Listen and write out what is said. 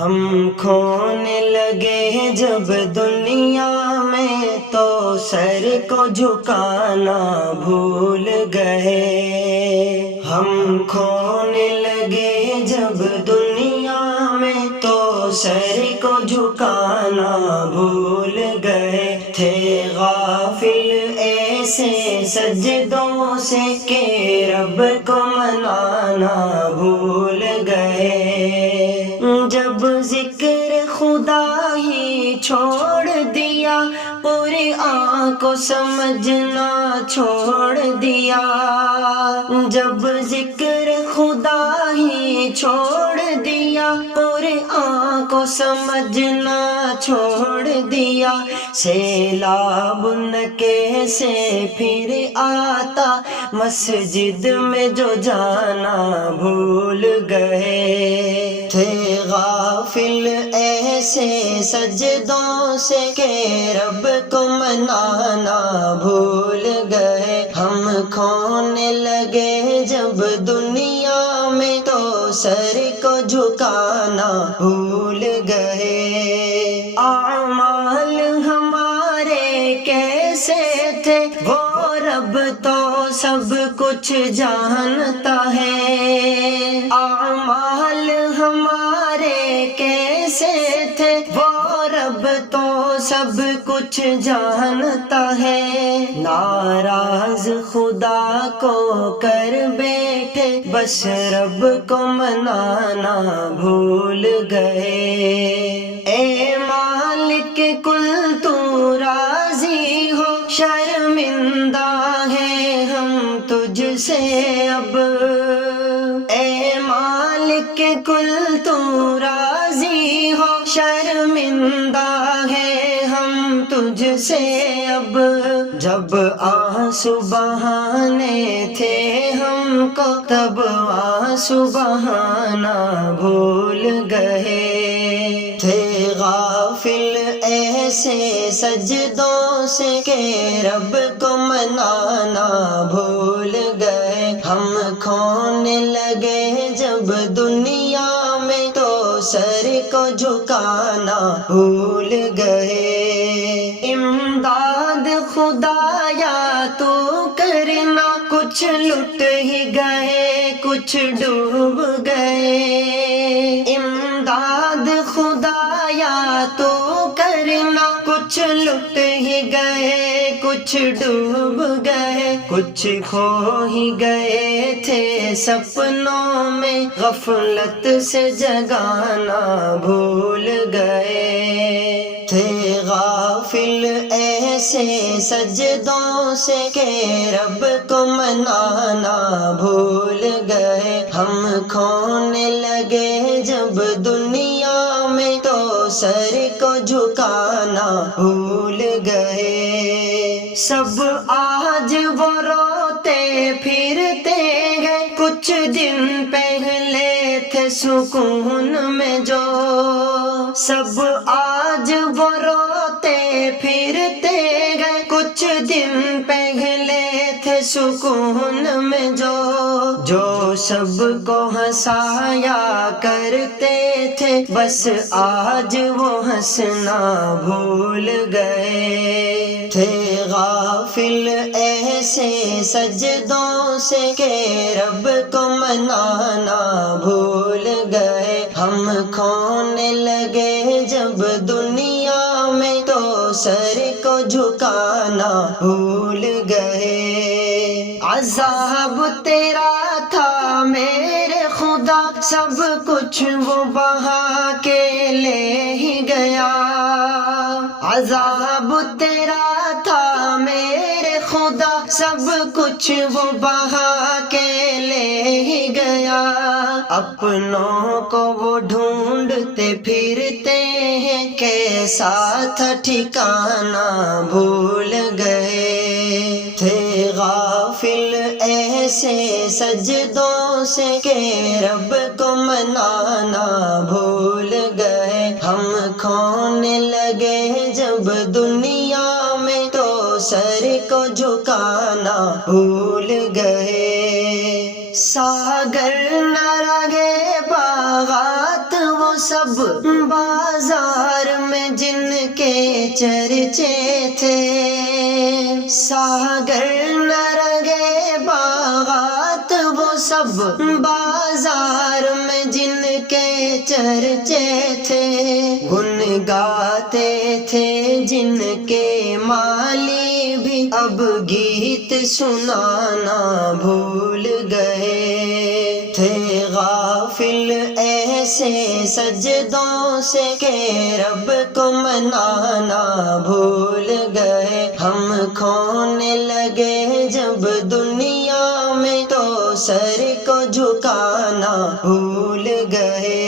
ہم کھونے لگے جب دنیا میں تو سر کو جھکانا بھول گئے۔ ہم کھونے لگے جب دنیا میں تو سر کو جھکانا بھول گئے۔ تھے غافل ایسے سجدوں سے کہ رب کو منانا بھول گئے۔ جب ذکر خدا ہی چھوڑ دیا، قرآن کو سمجھنا چھوڑ دیا۔ جب ذکر خدا ہی چھوڑ دیا، قرآن کو سمجھنا چھوڑ دیا۔ سیلاب نہ کیسے پھر آتا، مسجد میں جو جانا بھول گئے۔ تھے غافل ایسے سجدوں سے کہ رب کو منانا بھول گئے۔ ہم کھونے لگے جب دنیا میں تو سر کو جھکانا بھول گئے۔ اعمال ہمارے کیسے تھے وہ رب تو سب کچھ جانتا ہے۔ اعمال ہمارے کیسے تھے وہ رب تو سب کچھ جانتا ہے۔ ناراض خدا کو کر بیٹھے، بس رب کو منانا بھول گئے۔ اے مالک کل تو راضی ہو، شرمندہ ہے ہم تجھ سے اب۔ اے مالک کل تو راضی ہو، شرمندہ ہے ہم تجھ سے اب۔ جب آنسو بہانے تھے ہم کو، تب آنسو بہانا بھول گئے۔ تھے غافل ایسے سجدوں سے کہ رب کو منانا بھول گئے۔ ہم کھونے لگے جب دنیا میں تو سر کو جھکانا بھول گئے۔ امداد خدایا تو کرنا، کچھ لٹ ہی گئے کچھ ڈوب گئے۔ امداد خدایا تو کرنا، کچھ لٹ ہی گئے کچھ ڈوب گئے۔ کچھ کھو ہی گئے تھے سپنوں میں، غفلت سے جگانا بھول گئے۔ تھے غافل ایسے سجدوں سے کہ رب کو منانا بھول گئے۔ ہم کھونے لگے جب دنیا میں تو سر کو جھکانا بھول گئے۔ سب آج وہ روتے پھرتے ہیں، کچھ دن پہلے تھے سکون میں جو۔ سب آج وہ روتے پھرتے ہیں، کچھ دن پہلے تھے سکون میں جو۔ جو سب کو ہنسایا کرتے تھے، بس آج وہ ہنسنا بھول گئے۔ تھے غافل ایسے سجدوں سے کہ رب کو منانا بھول گئے۔ ہم کھونے لگے جب دنیا میں تو سر کو جھکانا بھول گئے۔ عذاب تیرا تھا میرے خدا، سب کچھ وہ بہا کے لے ہی گیا۔ عذاب تیرا تھا میرے خدا، سب کچھ وہ بہا کے لے ہی گیا۔ اپنوں کو وہ ڈھونڈتے پھرتے ہیں، کیسا تھا ٹھکانہ بھول گئے۔ تھے غافل ایسے سجدوں سے کہ رب کو منانا بھول گئے۔ ہم کھونے لگے جب دنیا میں تو سر کو جھکانا بھول گئے۔ ساگر نہ رہے باغات وہ سب سب بازار میں جن کے چرچے تھے، ساگر نہ رہے باغات وہ سب بازار میں جن کے چرچے تھے، گن گاتے تھے جن کے مالی بھی اب گیت سنانا بھول گئے تھے، غافل ایسے سجدوں سے کہ رب کو منانا بھول گئے، ہم کھونے لگے جب دنیا میں تو سر کو جھکانا بھول گئے۔